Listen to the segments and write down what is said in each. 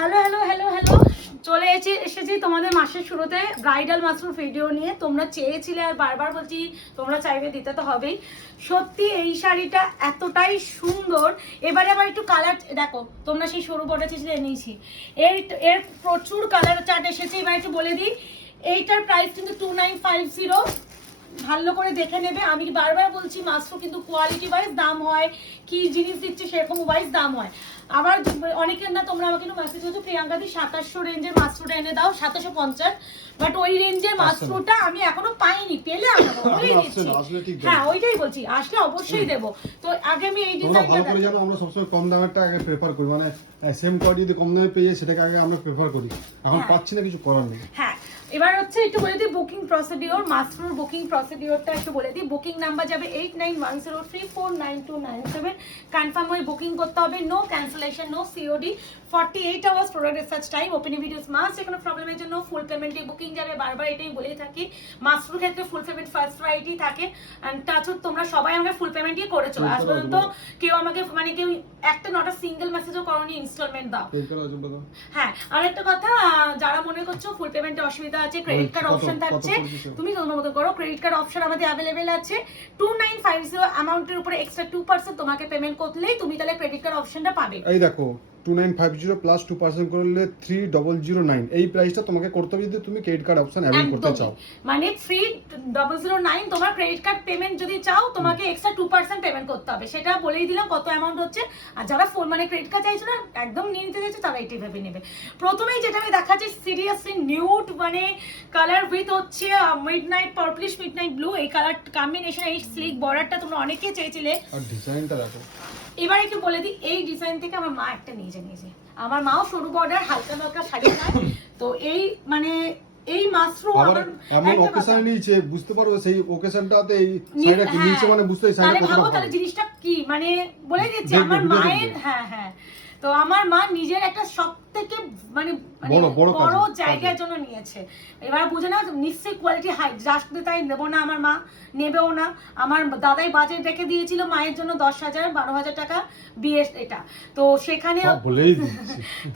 Hello hello hello hello চলে এসেছি তোমাদের মাসের শুরুতে ব্রাইডাল মাসরুম ভিডিও নিয়ে। তোমরা চেয়েছিলে আর বারবার বলছি তোমরা চাইবে, দিতে তো হবেই। সত্যি এই শাড়িটা এতটাই সুন্দর। এবারে আবার একটু কালার দেখো, তোমরা সেই সরু বর্ডার চেয়েছিলে নিয়েছি। এর প্রচুর কালার চার্ট এসেছে। এবার একটু বলে দিই, এইটার প্রাইস কিন্তু 2950। ভালো করে দেখে নেবে। আমি বারবার বলছি মাসরুম কিন্তু কোয়ালিটি ওয়াইজ দাম হয়, কি জিনিস দিচ্ছে সেরকম ওয়াইজ দাম হয়। আবার অনেকের না তোমরা আমাকে মেসেজ করছো প্রিয়াঙ্কা দি 2700 রেঞ্জের মাসরুমটা এনে দাও, 2750। বাট ওই রেঞ্জের মাসরুমটা আমি এখনো পাইনি, পেলে আনাবো, বলে দিচ্ছি। হ্যাঁ ওইটাই বলছি, আসলে অবশ্যই দেবো। তো আগে আমি এই ডিজাইনটা ভালো করে জানো, আমরা সবসময় কম দামেরটা আগে প্রেফার করি, মানে সেম কোয়ালিটি যদি কম দামে পেয়ে সেটাকে আগে আমরা প্রেফার করি। এখন পাচ্ছি না, কিছু করার নেই। হ্যাঁ এবার হচ্ছে একটু বলে দিই বুকিং প্রসিডিওর, মাসরুর বুকিং প্রসিডিওরটা একটু বলে দিই। বুকিং নাম্বার যাবে 8910349297। কনফার্ম হয়ে বুকিং করতে হবে। No cancellation, no COD, 48 hours product research time. Opening videos must. যে কোনো প্রবলেমের জন্য ফুল পেমেন্টে বুকিং যাবে। বারবার এটাই বলেই থাকি, মাসরুর ক্ষেত্রে ফুল পেমেন্ট ফার্স্ট প্রায়োরিটি থাকে। অ্যান্ড টাচুড তোমরা সবাই আমাকে ফুল পেমেন্টই করেছো আজ পর্যন্ত। কেউ আমাকে মানে কেউ একটা নট আ সিঙ্গেল মেসেজও করনি ইনস্টলমেন্ট দাও। হ্যাঁ আর একটা কথা, যারা মনে করছো ফুল পেমেন্টে অসুবিধা আছে, ক্রেডিট কার্ড অপশন থাকছে, তুমি তোমার মতো করো। ক্রেডিট কার্ড অপশন আমাদের অ্যাভেলেবেল আছে। 2950 অ্যামাউন্টের উপরে এক্সট্রা 2% তোমাকে পেমেন্ট করলেই তুমি তাহলে ক্রেডিট কার্ড অপশনটা পাবে। এই দেখো 2950 প্লাস 2% করলে 3009। এই প্রাইসটা তোমাকে করতে হবে যদি তুমি ক্রেডিট কার্ড অপশন অ্যাভেল করতে চাও। মানে 3009 তোমার ক্রেডিট কার্ড পেমেন্ট যদি চাও তোমাকে এক্সট্রা 2% পেমেন্ট করতে হবে। সেটা বলেই দিলাম কত অ্যামাউন্ট হচ্ছে। আর যারা ফোন মানে ক্রেডিট কার্ড চাইছো না, একদম নিয়ে নিতে চাইছো, তারা এইটাই ভেবে নেবে। প্রথমেই যেটা আমি দেখাচ্ছি সিরিয়াসলি নিউড মানে কালার উইথ হচ্ছে মিডনাইট পার্পলিশ মিডনাইট ব্লু। এই কালার কম্বিনেশন, এই স্লিক বর্ডারটা তোমরা অনেকেই চেয়েছিলে। আর ডিজাইনটা দেখো। এবার একটু বলে দিই, এই ডিজাইন থেকে আমার মা একটা নিয়েছে। আমার মাও সরু বর্ডার হালকা হালকা শাড়ি চায়। তো এই মানে এই মাসরুম আবার এমন ওকেশনে নিয়েছে, বুঝতে পারবে সেই ওকেশনটাতে এই শাড়িটা কি নিয়েছে, মানে বুঝতে এই শাড়িটা কতটা ভালো। তাহলে জিনিসটা কি মানে বলে দিচ্ছি। আমার মায়ের হ্যাঁ তো আমার মা নিজের একটা সব থেকে মানে বড় জায়গার জন্য নিয়েছে। এবার বুঝে না, নিশ্চয়ই কোয়ালিটি হাই, জাস্ট তাই নেবো না, আমার মা নেবেও না। আমার দাদাই বাজেট রেখে দিয়েছিল মায়ের জন্য 10,000-12,000 টাকা বিয়ের এটা। তো সেখানে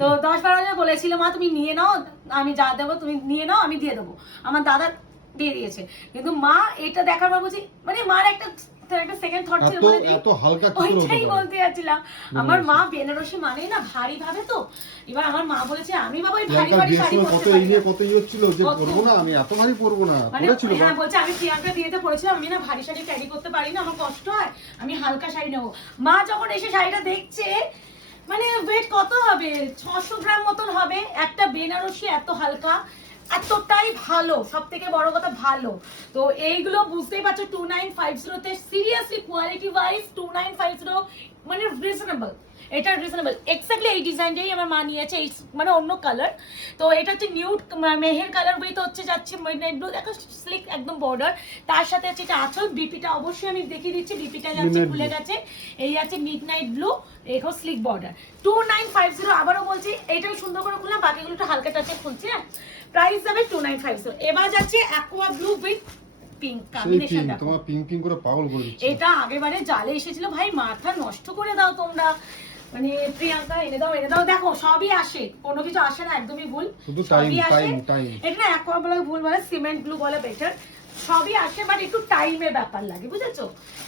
তো 10-12,000 বলেছিল মা তুমি নিয়ে নাও, আমি যা দেবো তুমি নিয়ে নাও, আমি দিয়ে দেবো। আমার দাদা দিয়ে দিয়েছে। কিন্তু মা এটা দেখার পর বলছি, মানে মার একটা সেকেন্ড থট ছিল, এত হালকা কি ওইটাই বলতে যাচ্ছিলাম। আমার মা বেনারসি মানে না ভারী ভাবে, তো এবার আমার মা বলেছে আমি বাবা ওই ভারী ভারী শাড়ি পরতে পারি না। কত হচ্ছিল যে পরবো না, আমি এত ভারী পরবো না পরেছিল। হ্যাঁ বলছে আমি প্রিয়াঙ্কা দিয়েতে পড়েছিলাম, আমি না ভারী শাড়ি ক্যারি করতে পারি না, আমার কষ্ট হয়, আমি হালকা শাড়ি নেবো। মা যখন এসে শাড়িটা দেখছে, মানে ওয়েট কত হবে, 600 গ্রাম মতন হবে। একটা বেনারসি এত হালকা, এতটাই ভালো, সব থেকে বড় কথা ভালো। তো এইগুলো বুঝতেই পারছো 2950 তে সিরিয়াসলি কোয়ালিটি ওয়াইজ 2950 মানে রিজনেবল। এটা রিজনেবল। এক্স্যাক্টলি এই ডিজাইনটাই আমার মা নিয়েছে, এই মানে অন্য কালার। তো এটা হচ্ছে নিউড মেহের কালার উইথ হচ্ছে যাচ্ছে মিডনাইট ব্লু। দেখো স্লিক একদম বর্ডার, তার সাথে আছে এটা আঁচল। বিপিটা অবশ্যই আমি দেখিয়ে দিচ্ছি, বিপিটা যাচ্ছে খুলে গেছে। এই আছে মিডনাইট ব্লু, দেখো স্লিক বর্ডার। 2950 আবারও বলছি, এইটাই সুন্দর করে খুললাম, বাকিগুলো একটু হালকা টাচে খুলছি। হ্যাঁ প্রাইস যাবে 2950। এবার যাচ্ছে অ্যাকোয়া ব্লু উইথ পিঙ্ক কম্বিনেশনটা। তোমার পিঙ্ক পিঙ্ক করে পাগল করে দিচ্ছে। এটা আগেবারে জালে এসেছিল ভাই, মাথা নষ্ট করে দাও তোমরা। মানে প্রিয়াঙ্কা এনে দাও এনে দাও, দেখো সবই আসে, কোনো কিছু আসে না, একদমই ভুল, শুধু সবই আসে। টাইম এটা না অ্যাকোয়া বলে ভুল বলে, সিমেন্ট ব্লু বলে বেটার। সবই আসে বাট একটু টাইমের ব্যাপার লাগে, বুঝেছো?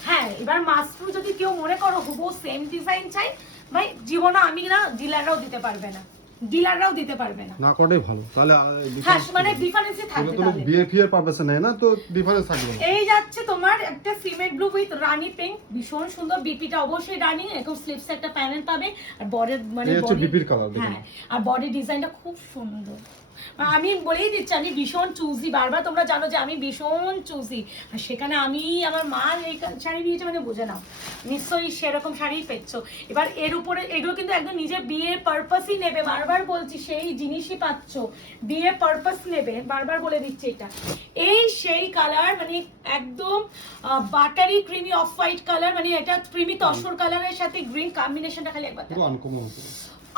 হ্যাঁ এবার মাসরু যদি কেউ মনে করো হুবহু সেম ডিজাইন চাই, ভাই জীবনে আমি না ডিলাররাও দিতে পারবে না, ডিলাররাও দিতে পারবে না, না করেই ভালো। তাহলে হ্যাঁ মানে ডিফারেন্সই থাকবে। তাহলে বিএফিআর পারপাসে নেয় না, তো ডিফারেন্স থাকবে। এই যাচ্ছে তোমার একটা cement blue with Rani pink, ভীষণ সুন্দর। বিপিটা অবশ্যই রানী, এরকম স্লিপস একটা প্যানেল পাবে। আর বডির মানে বিপির কালার, হ্যাঁ আর বডি ডিজাইনটা খুব সুন্দর। আমি বলেই দিচ্ছি আমি ভীষণ চুজি, বারবার তোমরা জানো যে আমি ভীষণ চুজি। আর সেখানে আমি আমার মা এই শাড়ি নিয়েছে মানে বুঝে নাও নিশ্চয়ই সেরকম শাড়ি পেচ্ছ। এবার এর উপরে এগুলো কিন্তু একদম নিজের বিয়ের পারপাসই নেবে, বারবার বলছি সেই জিনিসই পাচ্ছ, বিয়ের পারপাস নেবে, বারবার বলে দিচ্ছি। এটা এই সেই কালার মানে একদম buttery creamy off white colour, মানে এটা ক্রিমি তসর কালারের সাথে গ্রিন কম্বিনেশনটা খালি একবার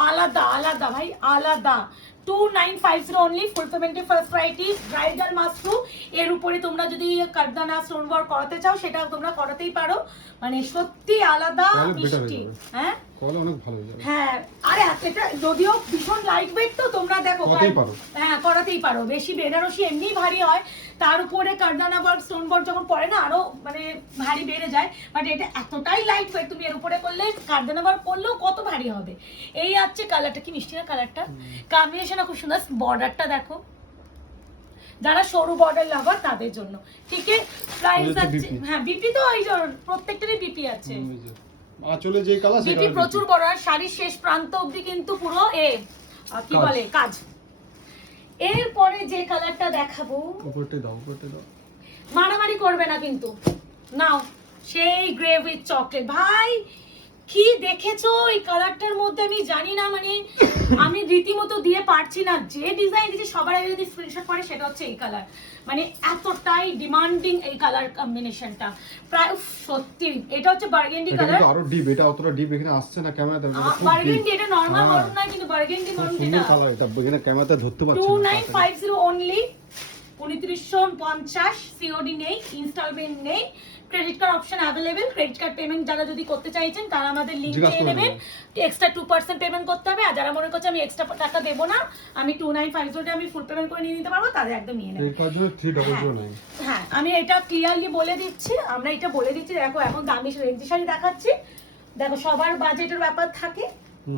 আলাদা আলাদা ভাই আলাদা। 2950 অনলি, ফুল পেমেন্টে ফার্স্ট প্রায়োরিটি। ব্রাইডাল মাসরু, এর উপরে তোমরা যদি কারদানা স্টোন ওয়ার্ক করাতে চাও সেটা তোমরা করাতেই পারো, মানে সত্যি আলাদা মিষ্টি। হ্যাঁ করলে অনেক ভালো হয়ে যাবে। হ্যাঁ, আরে এটা যদিও ভীষণ লাইট ওয়েট তো তোমরা দেখো করাতেই পারো। হ্যাঁ করাতেই পারো, বেশি বেনারসি এমনি ভারী হয়, তার উপরে কারদানা ওয়ার্ক স্টোন ওয়ার্ক যখন পরে না আরো মানে ভারী বেড়ে যায়, বাট এটা এতটাই লাইট ওয়েট, তুমি এর উপরে করলে কারদানা ওয়ার্ক পরলেও কত ভারী হবে। এই আছে কালারটা, কি মিষ্টি না কালারটা, কম্বিনেশনটা খুব সুন্দর, বর্ডারটা দেখো, যারা সরু বর্ডার লাভার তাদের জন্য। ঠিক আছে, প্রাইস আছে হ্যাঁ বিপি তো এই প্রত্যেকটারই বিপি আছে, আঁচলে যে কালার সেটা বিপি প্রচুর বড়, আর শাড়ির শেষ প্রান্ত অবধি কিন্তু পুরো কি বলে কাজ। এরপরে যে কালারটা দেখাবো, উপরটা দাও, মারামারি করবে না কিন্তু, নাও সেই গ্রে উইথ চকলেট। ভাই কি দেখেছো এই কালারটার মধ্যে, আমি জানি না মানে আমি রীতিমতো দিয়ে পারছি না, যে ডিজাইন দিয়েছে সবার আগে যদি স্ক্রিনশট করে সেটা হচ্ছে এই কালার, মানে এতটাই ডিমান্ডিং এই কালার কম্বিনেশনটা, প্রায় সত্যি। এটা হচ্ছে বার্গেন্ডি কালার, আরো ডিপ, এটা অতটা ডিপ এখানে আসছে না ক্যামেরাতে। বার্গেন্ডি এটা নরমাল মারুন না, কিন্তু বার্গেন্ডি মারুন এটা কালার, এটা এখানে ক্যামেরাতে ধরতে পারছি না। 2950 অনলি, 2950, সিওডি নেই, ইনস্টলমেন্ট নেই, credit card option available. Credit card payment যারা যদি করতে চাইছেন তারা আমাদের লিংক দিয়ে নেবেন, এক্সট্রা 2% পেমেন্ট করতে হবে, আর যারা মনে করছে আমি এক্সট্রা টাকা দেব না, আমি 2950 টা আমি ফুল পেমেন্ট করে নিয়ে নিতে পারবো, তাদের একদম নিয়ে নেবেন। এর কাজ হলো 3009। হ্যাঁ আমি এটা ক্লিয়ারলি বলে দিচ্ছি, আমরা এটা বলে দিচ্ছি, দেখো এখন দামি রেঞ্জি শাড়ি দেখাচ্ছি, দেখো সবার বাজেটের ব্যাপার থাকে,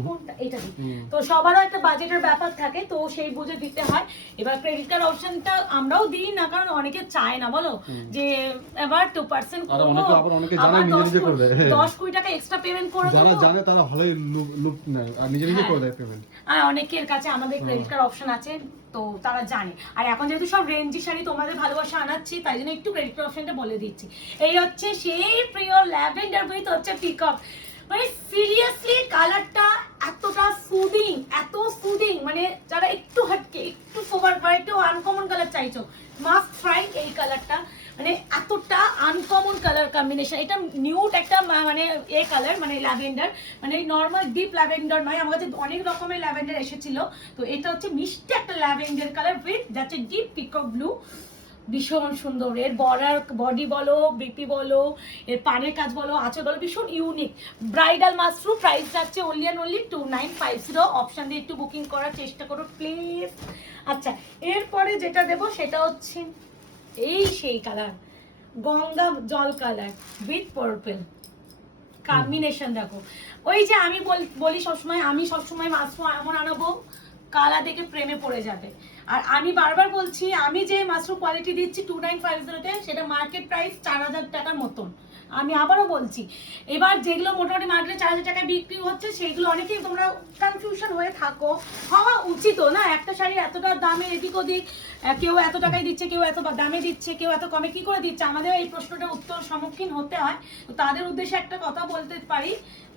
কোনটা এটা তো সবারও একটা বাজেটের ব্যাপার থাকে, তো সেই বুঝে দিতে হয়। এবার ক্রেডিট কার্ড অপশনটা আমরাও দিই না, কারণ অনেকে চায় না বলো যে এবার 2% আর অনেকে জানে নিজে নিজে করে দেয়, 10-20 টাকা এক্সট্রা পেমেন্ট করে দেবো, যারা জানে তারা ভালোই লুপ নেয় আর নিজে নিজে করে দেয় পেমেন্ট। আর অনেকের কাছে আমাদের ক্রেডিট কার্ড অপশন আছে, তো তারা জানে। আর এখন যেহেতু সব রেঞ্জি শাড়ি তোমাদের ভালোবাসা আনাচ্ছি, তাই জন্য একটু ক্রেডিট কার্ড অপশনটা বলে দিচ্ছি। এই হচ্ছে সেই প্রিয় ল্যাভেন্ডার উইথ হচ্ছে পিকক, মানে সিরিয়াসলি কালারটা এতটা সুদিং, এত সুদিং, মানে যারা একটু হটকে, একটু সোবার বা একটু আনকমন কালার চাইছো, মাস্ট ট্রাই এই কালারটা, মানে এতটা আনকমন কালার কম্বিনেশন। এটা নিউড একটা মানে কালার, মানে ল্যাভেন্ডার, মানে নর্মাল ডিপ ল্যাভেন্ডার নয়, আমার কাছে অনেক রকমের ল্যাভেন্ডার এসেছিল, তো এটা হচ্ছে মিষ্টি একটা ল্যাভেন্ডার কালার উইথ যাচ্ছে ডিপ পিকক ব্লু, ভীষণ সুন্দর। এর বডি বলো, বিপি বলো, এর পানের কাজ বলো, আঁচল বলো, ভীষণ ইউনিক। ব্রাইডাল মাশরুম, প্রাইস যাচ্ছে অনলি 2950। অপশন দিয়ে একটু বুকিং করার চেষ্টা করো প্লিজ। আচ্ছা এরপরে যেটা দেবো সেটা হচ্ছে এই সেই কালার, গঙ্গা জল কালার উইথ পার্পল কম্বিনেশন। দেখো ওই যে আমি বলি সবসময়, আমি সবসময় মাশরুম এমন আনাবো কালা দেখে প্রেমে পড়ে যাবে, আর আমি বারবার বলছি আমি যে মাশরুম কোয়ালিটি দিচ্ছি 2950-তে সেটা মার্কেট প্রাইস 4000 টাকার মতন, আমি আবারও বলছি। এবার যেগুলো মোটামুটি মার্কেটে 4000 টাকায় বিক্রি হচ্ছে সেইগুলো অনেকেই তোমরা কনফিউশন হয়ে থাকো, হওয়া উচিত না, একটা শাড়ি এতটা দামে এদিক ওদিক, কেউ এত টাকায় দিচ্ছে, কেউ এত দামে দিচ্ছে, কেউ এত কমে কি করে দিচ্ছে, আমাদের এই প্রশ্নটার উত্তর সম্মুখীন হতে হয়। তো তাদের উদ্দেশ্যে একটা কথা বলতে পারি,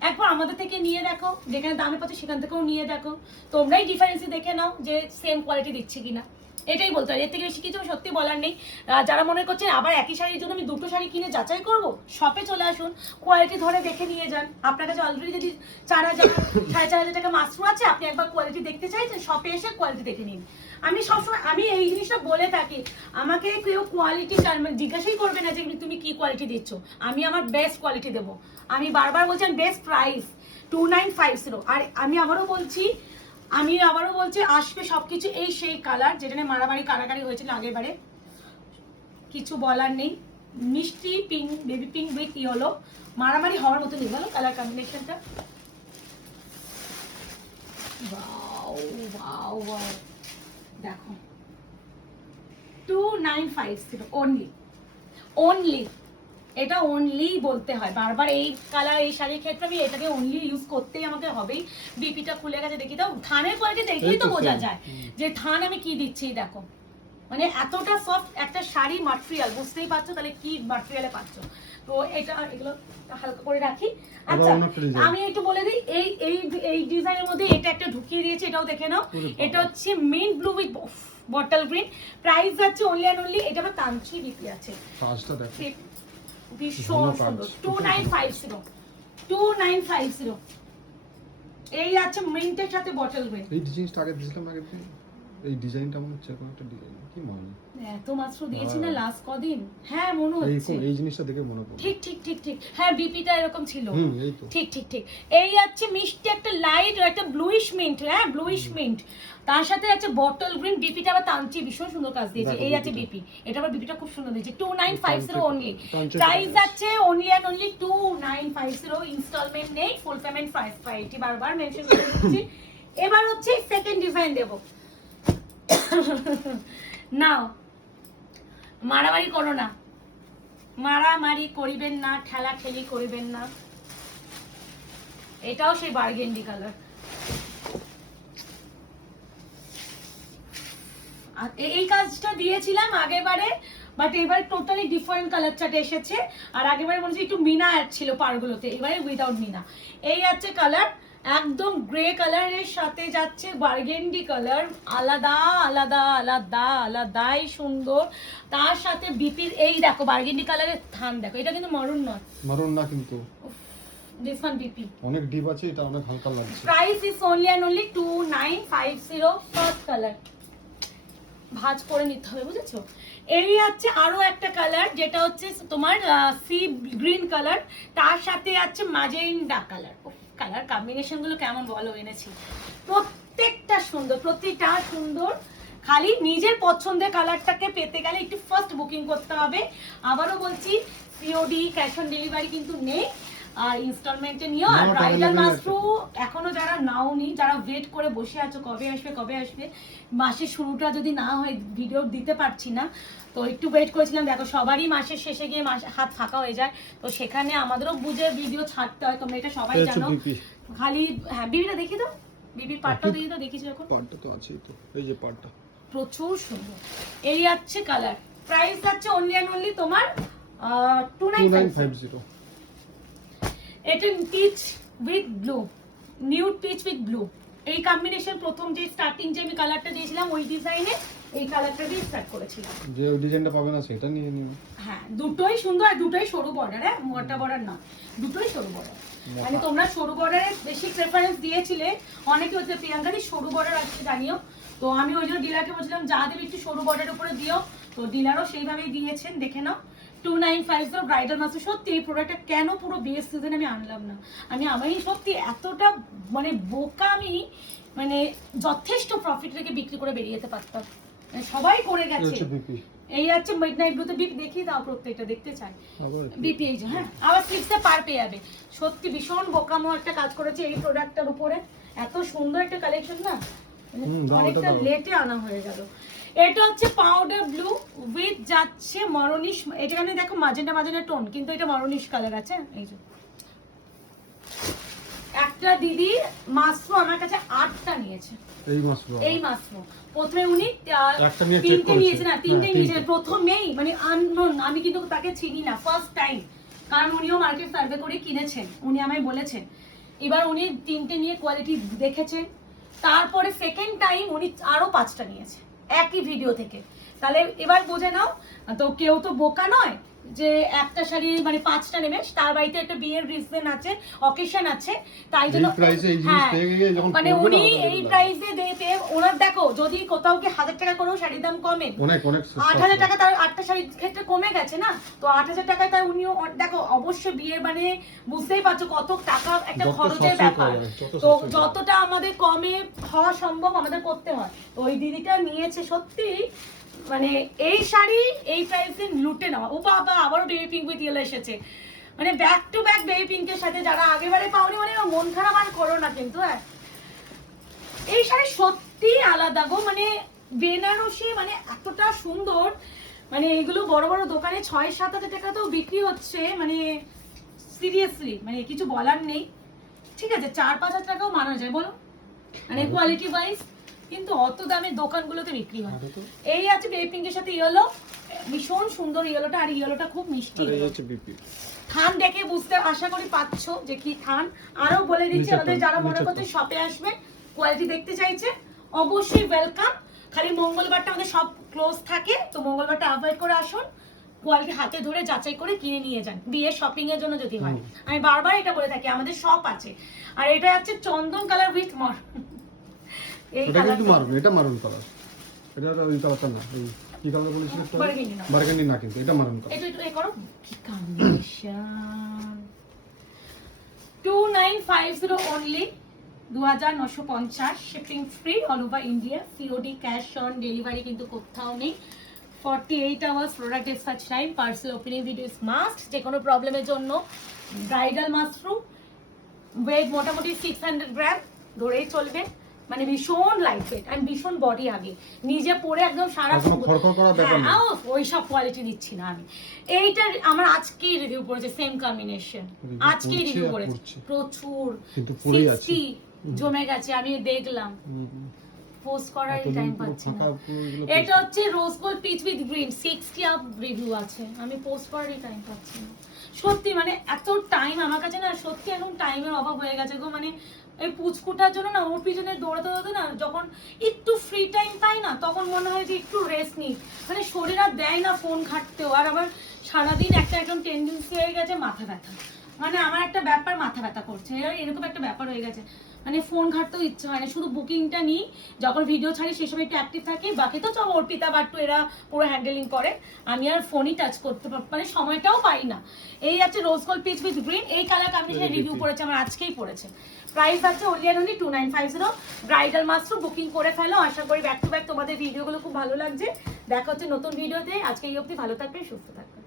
একবার আমাদের থেকে নিয়ে দেখো, যেখানে দামে পাচ্ছে সেখান থেকেও নিয়ে দেখো, তোমরাই ডিফারেন্সই দেখে নাও যে সেম কোয়ালিটি দিচ্ছে কিনা, এটাই বলতে হয়, এর থেকে বেশি কিছু সত্যি বলার নেই। যারা মনে করছেন আবার একই শাড়ির জন্য আমি দুটো শাড়ি কিনে যাচাই করব, শপে চলে আসুন, কোয়ালিটি ধরে দেখে নিয়ে যান। আপনার কাছে অলরেডি যদি 4000 4500 টাকা মাশরুম আছে, আপনি একবার কোয়ালিটি দেখতে চাইছেন, শপে এসে কোয়ালিটি দেখে নিন। আমি সবসময় আমি এই জিনিসটা বলে থাকি, আমাকে কেউ কোয়ালিটি জিজ্ঞাসাই করবে না যে তুমি কি কোয়ালিটি দিচ্ছ, আমি আমার বেস্ট কোয়ালিটি দেবো। আমি বারবার বলছি বেস্ট প্রাইস 2950। আর আমি আবারও বলছি আসবে সবকিছু এই সেই কালার যেটা নিয়ে মারামারি কারাকারি হয়েছিল আগের বারে, কিছু বলার নেই। মিষ্টি pink, baby pink with yellow, মারামারি হওয়ার মতো নেই বলো কালার কম্বিনেশনটা। ওয়াও ওয়াও ওয়াও, দেখো 2950 অনলি, এটা অনলি বলতে হয় বারবার, এই কালার এই শাড়ির ক্ষেত্রে আমি এটাকে অনলি ইউজ করতেই আমাকে হবেই। বিপিটা খুলে গেছে দেখি দাও, থানের কোয়ালিটি দেখলেই তো বোঝা যায় যে থান আমি কি দিচ্ছি। দেখো মানে এতটা সফট একটা শাড়ি মাটেরিয়াল, বুঝতেই পারছো তাহলে কি মাটেরিয়ালে পাচ্ছ। তো এটা এগুলো হালকা করে রাখি। আচ্ছা আমি একটু বলে দিই, এই এই এই ডিজাইনের মধ্যে এটা একটা ঢুকিয়ে দিয়েছে, এটাও দেখে নাও। এটা হচ্ছে mint blue with bottle green, price যাচ্ছে অনলি অ্যান্ড অনলি, এটা আবার তান্ত্রিক বিপি আছে, কাজটা দেখো ভীষণ সুন্দর, 2950। এই আছে মিন্টের সাথে বটল গ্রিন। এই জিনিসটা আগে দিছিলাম আগে এই ডিজাইনটা মনে হচ্ছে কোন একটা ডিজাইন কি মনে এত মাত্র দিয়েছি না লাস্ট কদিন, হ্যাঁ মনে হচ্ছে এই জিনিসটা দেখে মনে পড়লো। ঠিক ঠিক ঠিক ঠিক, হ্যাঁ বিপিটা এরকম ছিল। এই তো ঠিক ঠিক ঠিক। এই আছে মিষ্টি একটা লাইট একটা ব্লুইশ মিন্ট, হ্যাঁ ব্লুইশ মিন্ট, তার সাথে আছে বটল গ্রিন। বিপিটা আবার টানছি, ভীষণ সুন্দর কাজ দিয়েছে। এই আছে বিপি, এটা আবার বিপিটা খুব সুন্দর দিয়েছে। 2950 অনলি, প্রাইস আছে অনলি এন্ড অনলি 2950, ইনস্টলমেন্ট নেই, ফুল পেমেন্ট 580 বারবার মেনশন করে দিচ্ছি। এবার হচ্ছে সেকেন্ড ডিজাইন দেব। নাও, মারামারি করো না, মারামারি করিবেন না, ঠেলা ঠেলি করিবেন না। এটাও সেই বার্গেন্ডি কালার। আর এই কাজটা দিয়েছিলাম আগেবারে, বাট এবার টোটালি ডিফারেন্ট কালার চার্ট এসেছে। আর আগেবারে মনে হচ্ছে একটু মিনা অ্যাড ছিল পারগুলোতে, এবারে উইদাউট মিনা। এই আছে কালার, একদম গ্রে কালারের সাথে যাচ্ছে বার্গেন্ডি কালার, আলাদা আলাদা আলাদা আলাদাই সুন্দর। তার সাথে বিপির এই দেখো বার্গেন্ডি কালারের থান দেখো, এটা কিন্তু মরুন নয়, মারুন না কিন্তু দিস ওয়ান বিপি। অনেক ডিপ আছে, এটা অনেক হালকা লাগছে। Price is only and only 2950, fast colour. ভাঁজ করে নিতে হবে, বুঝেছো? এই আছে আরো একটা কালার, যেটা হচ্ছে তোমার সি গ্রিন কালার, তার সাথে আছে ম্যাজেন্ডা কালার। কালার কম্বিনেশন গুলো কেমন বলো এনেছি, প্রত্যেকটা সুন্দর, প্রতিটা সুন্দর। খালি নিজের পছন্দের কালারটাকে পেতে গেলে একটু ফার্স্ট বুকিং করতে হবে। আবারও বলছি, সিওডি ক্যাশ অন ডেলিভারি কিন্তু নেই, আর ইনস্টলমেন্টে নিও। আর ব্রাইডাল মাস্ট্রো এখনো যারা নাওনি, যারা ওয়েট করে বসে আছো কবে আসবে কবে আসবে, মাসের শুরুটা যদি না হয় ভিডিও দিতে পারছি না, তো একটু ওয়েট করেছিলাম। দেখো সবারই মাসের শেষে গিয়ে হাত ফাঁকা হয়ে যায়, তো সেখানে আমাদেরও বুঝে ভিডিও ছাড়তে হয়, তোমরা এটা সবাই জানো। খালি হ্যাঁ বিবিটা দেখি তো, বিবির পার্টটা দেখি তো, দেখিছো এখন পার্টটা তো আছেই তো, এই যে পার্টটা প্রচুর সুন্দর। এই আছে কালার, প্রাইস আছে অনলি এন্ড অনলি তোমার 2950। এটা peach with blue, nude peach with blue, এই কম্বিনেশন প্রথম যে স্টার্টিং যে আমি কালারটা দিয়েছিলাম ওই ডিজাইনে এই কালারটা দিয়ে স্টার্ট করেছিলাম। যে ওই ডিজাইনটা পাবে না সেটা নিয়ে নিও। হ্যাঁ দুটোই সুন্দর, আর দুটোই সরু বর্ডার, হ্যাঁ মোটা বর্ডার না, দুটোই সরু বর্ডার। মানে তোমরা সরু বর্ডারে বেশি প্রেফারেন্স দিয়েছিলে, অনেকে হচ্ছে প্রিয়াঙ্কাদি সরু বর্ডার আসছে জানিও, তো আমি ওই জন্য ডিলারকে বলছিলাম যা দেবে একটু সরু বর্ডারের উপরে দিও, তো ডিলারও সেইভাবেই দিয়েছেন, দেখে নাও। 2950 ব্রাইডাল মাস্টার। সত্যি এই প্রোডাক্টটা কেন পুরো বিয়ের সিজনে আমি আনলাম না, আমি সত্যি এতটা মানে বোকা, আমি মানে যথেষ্ট প্রফিট রেখে বিক্রি করে বেরিয়ে যেতে পারতাম, মানে সবাই করে গেছে। এই আছে মিডনাইট ব্লুতে বিপি, দেখিয়ে দাও প্রত্যেকটা, দেখতে চাই বিপি। এই যে হ্যাঁ, আবার স্লিপসে পার পেয়ে যাবে। সত্যি ভীষণ বোকামো একটা কাজ করেছে এই প্রোডাক্টটার উপরে, এত সুন্দর একটা কালেকশন না, অনেকটা লেটে আনা হয়ে গেল। এটা হচ্ছে পাউডার ব্লু উইথ যাচ্ছে মরনিশ, এখানে দেখো মাজেন্ডা মাজেন্ডা টোন, কিন্তু এটা মরনিশ কালার আছে। এই যে একটা দিদি মাত্র আমার কাছে 8টা নিয়েছে, এই মাত্র প্রথমে উনি 3টে নিয়েছে, না 3টে নিয়েছে প্রথমেই, মানে আননোন, আমি কিন্তু তাকে চিনি না, ফার্স্ট টাইম, কারণ উনিও মার্কেট সার্ভে করে কিনেছেন, উনি আমায় বলেছেন। এবার উনি 3টে নিয়ে কোয়ালিটি দেখেছেন, তারপরে সেকেন্ড টাইম উনি আরো 5টা নিয়েছে একই ভিডিও থেকে। তাহলে এবার বুঝে নাও, তো কেউ তো বোকা নয় যে একটা শাড়ি মানে 5টা নেবে, তার বাড়িতে একটা বিয়ের রিজন আছে, অকেশন আছে, তাই জন্য মানে উনি এই প্রাইসে দিতে ওনার, দেখো যদি কোথাও কি 1000 টাকা করেও শাড়ির দাম কমে, 8000 টাকা তার 8টা শাড়ির ক্ষেত্রে কমে গেছে না, তো 8000 টাকায় তার উনিও দেখো অবশ্যই বিয়ের মানে বুঝতেই পারছো কত টাকা একটা খরচের ব্যাপার, তো যতটা আমাদের কমে হওয়া সম্ভব আমাদের করতে হয়। তো ওই দিদিটা নিয়েছে সত্যি, মানে এই শাড়ি এই প্রাইসে লুটে নেওয়া। ও বাবা, আবারও বেবি পিঙ্ক উইথ ইয়েলো এসেছে, মানে ব্যাক টু ব্যাক বেবি পিঙ্কের সাথে, যারা আগেবারে পাওনি মানে মন খারাপ আর করো না কিন্তু। হ্যাঁ এই শাড়ি সত্যি আলাদা গো, মানে বেনারসি, মানে এতটা সুন্দর, মানে এগুলো বড় বড় দোকানে 6-7 হাজার টাকাতেও বিক্রি হচ্ছে, মানে সিরিয়াসলি মানে কিছু বলার নেই। ঠিক আছে 4-5 হাজার টাকাও মানা যায় বলো, মানে কোয়ালিটি ওয়াইজ, কিন্তু অত দামে দোকানগুলোতে বিক্রি হয়। এই আছে বেবি পিঙ্কের সাথে ইয়েলো, ভীষণ সুন্দর ইয়েলোটা, আর ইয়েলোটা খুব মিষ্টি। থান দেখে বুঝতে আশা করি পাচ্ছ যে কি থান। আরো বলে দিচ্ছি আমাদের যারা মনে করছে শপে আসবে কোয়ালিটি দেখতে চাইছে, অবশ্যই ওয়েলকাম। খালি মঙ্গলবারটা আমাদের সব ক্লোজ থাকে, তো মঙ্গলবারটা অ্যাভয়েড করে আসুন, কোয়ালিটি হাতে ধরে যাচাই করে কিনে নিয়ে যান বিয়ের শপিং এর জন্য যদি হয়। আমি বারবার এটা বলে থাকি, আমাদের শপ আছে। আর এটা হচ্ছে চন্দন কালার উইথ মর, এই কালার, এটা মারুন কালার, এটা ওই কালারটা না, এই কি কালার বলেছিস তো? বার্গেন্ডি না। বার্গেন্ডি না, কিন্তু এটা মারুন কালার। এটা একটু এ করো, কি combination. 2950 only, 2950, shipping free all over India, COD cash on delivery কিন্তু কোথাও নেই। 48 hours product dispatch time, parcel opening video is must. যে কোনো প্রবলেমের জন্য ব্রাইডাল মাশরুম, ওয়েট মোটামুটি 600 গ্রাম ধরেই চলবে, মানে ভীষণ লাইট ওয়েট অ্যান্ড ভীষণ বডি। আগে নিজে পরে একদম সারা কোনো খড়খড় করা ব্যাপার না। ওই সব কোয়ালিটি দিচ্ছি না আমি। এইটার আমার আজকেই রিভিউ পড়েছে, সেম কম্বিনেশন আজকেই রিভিউ করেছে, প্রচুর কিন্তু পরেই আছে। 60 জমে গেছে, আমি দেখলাম, পোস্ট করার টাইম পাচ্ছি না। এটা হচ্ছে rose gold peach with green, 60 up review আছে, আমি পোস্ট করারই টাইম পাচ্ছি না। সত্যি মানে এত টাইম আমার কাছে না, সত্যি এখন টাইমের অভাব হয়ে গেছে গো। মানে এই পুচকুটার জন্য না, ওর পিছনে দৌড়াতে দৌড়াতে না, যখন একটু ফ্রি টাইম পাই না, তখন মনে হয় যে একটু রেস্ট নিই। মানে শরীর আর দেয় না ফোন ঘাঁটতেও। আর আবার সারাদিন একটা একদম টেন্ডেন্সি হয়ে গেছে মাথা ব্যথা, মানে আমার একটা ব্যাপার মাথা ব্যথা করছে, এরকম একটা ব্যাপার হয়ে গেছে। মানে ফোন ঘাটতেও ইচ্ছা হয় না, শুধু বুকিংটা নিই, যখন ভিডিও ছাড়ি সেই সময় একটু অ্যাক্টিভ থাকি, বাকি তো সব অর্পিতা বাট্টু এরা পুরো হ্যান্ডেলিং করে, আমি আর ফোনই টাচ করতে মানে সময়টাও পাই না। এই আছে rose gold peach with green, এই কালার কম্বিনেশন রিভিউ করেছে আমার, আজকেই পড়েছে। প্রাইস আছে only and only 2950। Bridal master booking করে ফেলো, আশা করি ব্যাক টু ব্যাক তোমাদের ভিডিওগুলো খুব ভালো লাগছে। দেখা হচ্ছে নতুন ভিডিওতে, আজকে এই অবধি, ভালো থাকবে, সুস্থ থাকবে।